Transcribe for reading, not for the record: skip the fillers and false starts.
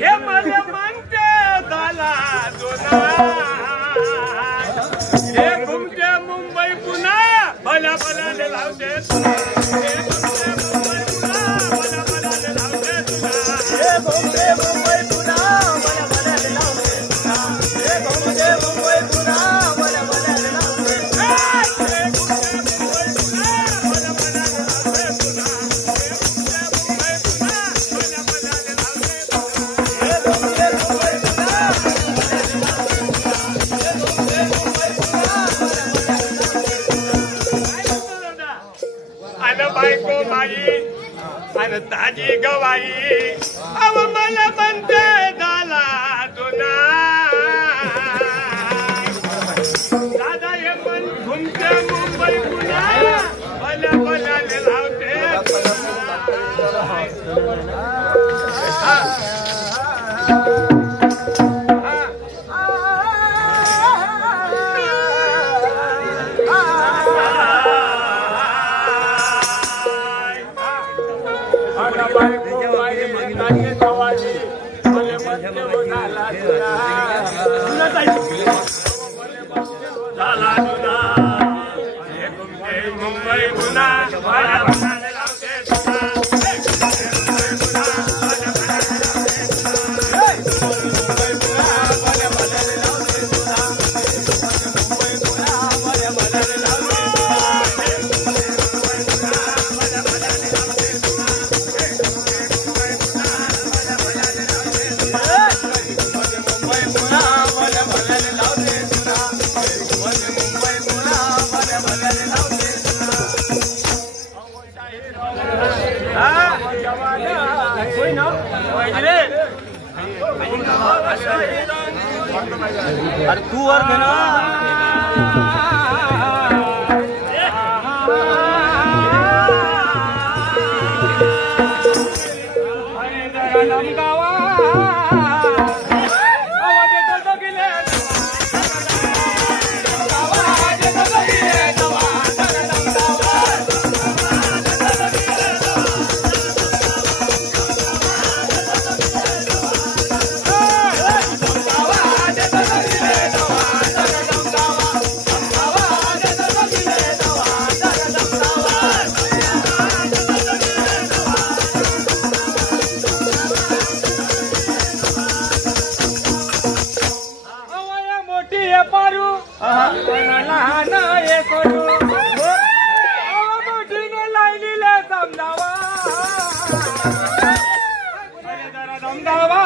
हे माझे म्हणते झाला जुना हे घुमते मुंबई पुन्हा भल्या भल्याने लावते तुला हे घुमते मुंबई पुन्हा भल्या भल्याने लावते तुला हे घुमते मुंबई पुन्हा भल्या भल्याने लावते तुला हे घुमते मुंबई पुन्हा भल्या भल्याने लावते तुला हे घुमते मुंबई पुन्हा भल्या भल्याने लावते तुला हे घुमते मुंबई पुन्हा भल्या भल्याने लावते तुला हे घुमते मुंबई पुन्हा बायको बाई आणि ताजी गवाई अव मला म्हणते झाला जुना दादा हे पण घुमते मुंबई पुन्हा भल्या भल्याने लावते मुंबई पुन्हा भल्या भल्याने लावते तुला अरे तू और ना समजावा